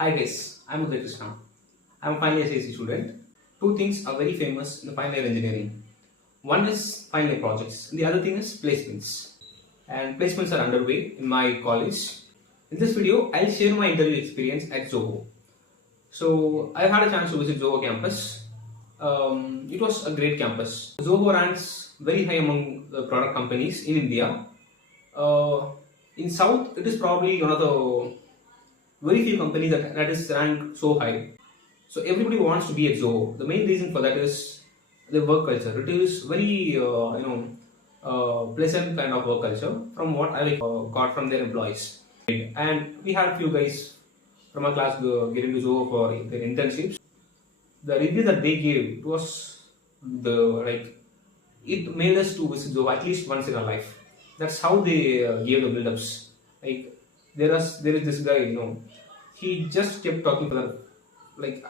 Hi guys, I'm Udhay Krishna. I'm a final year CSE student. Two things are very famous in the final year engineering. One is final year projects, and the other thing is placements. And placements are underway in my college. In this video, I'll share my interview experience at Zoho. So I had a chance to visit Zoho campus. It was a great campus. Zoho ranks very high among the product companies in India. In South, it is probably one of the very few companies that is ranked so high. So everybody wants to be at Zoho. The main reason for that is the work culture. It is very pleasant kind of work culture from what I got from their employees. And we had a few guys from our class getting to Zoho for their internships. The review that they gave was it made us to visit Zoho at least once in our life. That's how they gave the build-ups. Like there is this guy, he just kept talking for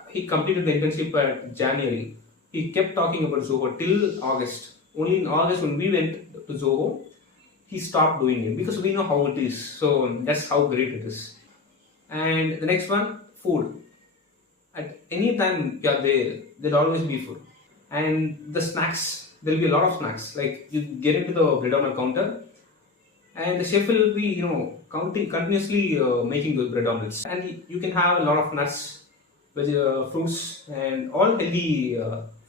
he completed the internship at January. He kept talking about Zoho till August. Only in August when we went to Zoho, he stopped doing it because we know how it is. So that's how great it is. And the next one, food. At any time you are there, there'll always be food. And the snacks, there'll be a lot of snacks. Like you get into the bread on a counter, and the chef will be, continuously making those bread omelets. And you can have a lot of nuts, fruits, and all healthy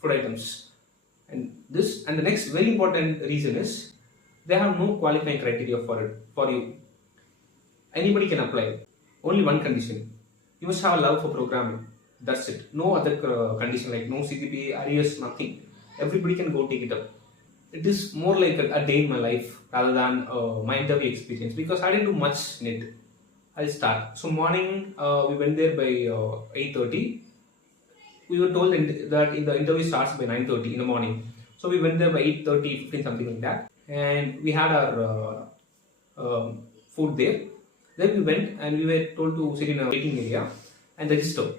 food items. And the next very important reason is they have no qualifying criteria for you. Anybody can apply. Only one condition: you must have a love for programming. That's it. No other condition like no CGPA, arrears, nothing. Everybody can go take it up. It is more like a day in my life rather than my interview experience because I didn't do much in it. I'll start. So morning we went there by 8:30. We were told that the interview starts by 9:30 in the morning. So we went there by 8:30, 15, something like that. And we had our food there. Then we went and we were told to sit in a waiting area and register.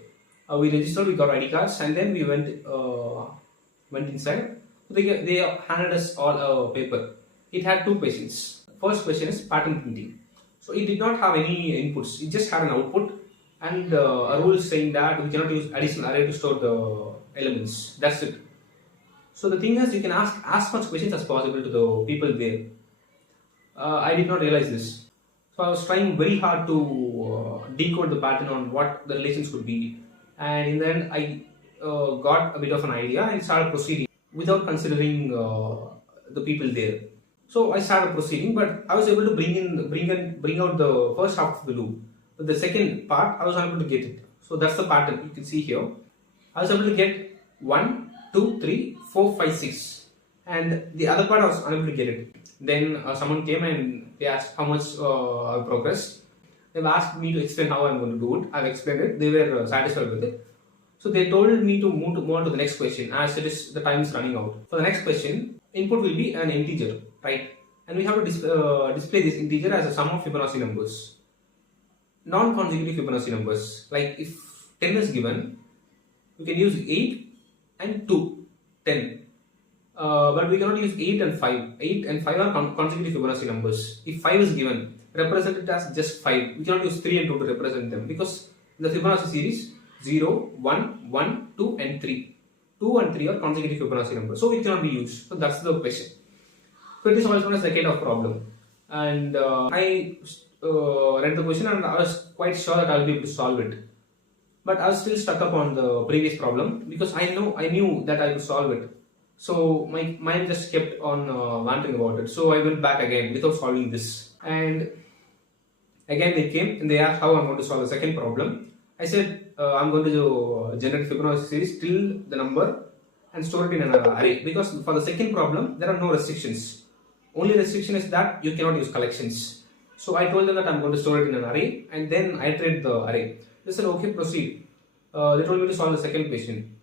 We registered, we got ID cards, and then we went inside. They handed us all a paper. It had two questions. First question is pattern printing. So it did not have any inputs. It just had an output and a rule saying that we cannot use additional array to store the elements. That's it. So the thing is, you can ask as much questions as possible to the people there. I did not realize this. So I was trying very hard to decode the pattern on what the relations could be. And in the end, I got a bit of an idea and started proceeding without considering the people there. So I started proceeding, but I was able to bring out the first half of the loop. But the second part, I was unable to get it. So that's the pattern you can see here. I was able to get 1, 2, 3, 4, 5, 6, and the other part I was unable to get it. Then someone came and they asked how much I progressed. They've asked me to explain how I'm going to do it. I've explained it. They were satisfied with it. So they told me to move on to the next question as the time is running out. For the next question, input will be an integer, right? And we have to display this integer as a sum of Fibonacci numbers. Non-consecutive Fibonacci numbers. Like if 10 is given, we can use 8 and 2, 10. But we cannot use 8 and 5. 8 and 5 are consecutive Fibonacci numbers. If 5 is given, represent it as just 5. We cannot use 3 and 2 to represent them because in the Fibonacci series, 0, 1, 1, 2 and 3. 2 and 3 are consecutive Fibonacci numbers. So it cannot be used. So that's the question. So it is also known as the kind of problem. And I read the question and I was quite sure that I'll be able to solve it. But I was still stuck up on the previous problem because I knew that I could solve it. So my mind just kept on wondering about it. So I went back again without solving this. And again they came and they asked how I'm going to solve the second problem. I said I'm going to generate Fibonacci series till the number and store it in an array because for the second problem there are no restrictions. Only restriction is that you cannot use collections. So I told them that I'm going to store it in an array and then I iterate the array. They said okay, proceed. They told me to solve the second question.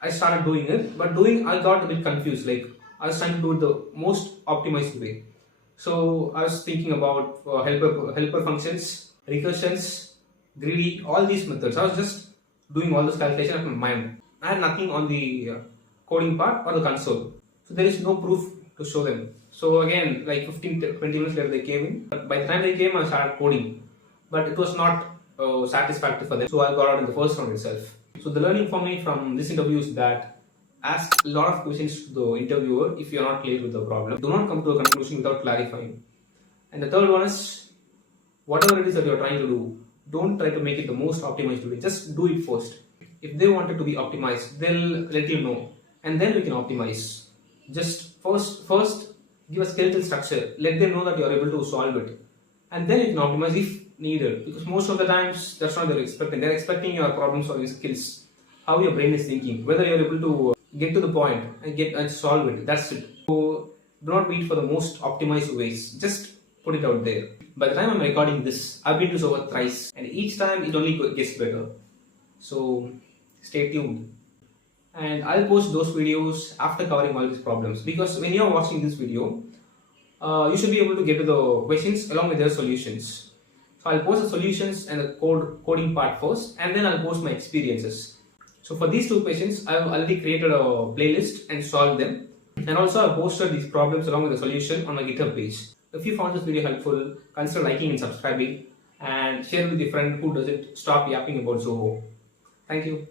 I started doing it, but I got a bit confused. Like I was trying to do it the most optimized way. So I was thinking about helper functions, recursions, greedy, all these methods. I was just doing all this calculation of my mind. I had nothing on the coding part or the console. So there is no proof to show them. So again, like 15 to 20 minutes later they came in. But by the time they came, I started coding. But it was not satisfactory for them. So I got out in the first round itself. So the learning for me from this interview is that ask a lot of questions to the interviewer if you are not clear with the problem. Do not come to a conclusion without clarifying. And the third one is, whatever it is that you are trying to do, don't try to make it the most optimized way. Just do it first. If they want it to be optimized, they'll let you know, and then we can optimize. Just first give a skeletal structure. Let them know that you are able to solve it, and then you can optimize if needed. Because most of the times that's not what they're expecting. They're expecting your problem solving skills, how your brain is thinking, whether you're able to get to the point and solve it. That's it. So do not wait for the most optimized ways. Just put it out there. By the time I'm recording this, I've been to Zoho thrice, and each time it only gets better. So stay tuned. And I'll post those videos after covering all these problems, because when you're watching this video, you should be able to get to the questions along with their solutions. So I'll post the solutions and the coding part first, and then I'll post my experiences. So for these two questions, I've already created a playlist and solved them. And also I've posted these problems along with the solution on my GitHub page. If you found this video helpful, consider liking and subscribing, and share with your friend who doesn't stop yapping about Zoho. Thank you.